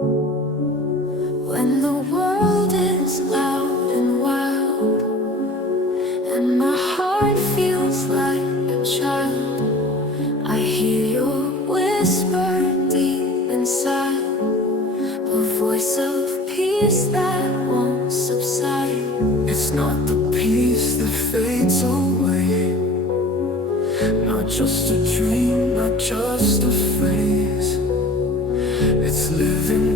When the world is loud and wild, and my heart feels like a child, I hear your whisper deep inside, a voice of peace that won't subside. It's not the peace that fades away, not just a dream, not just a phase. It's living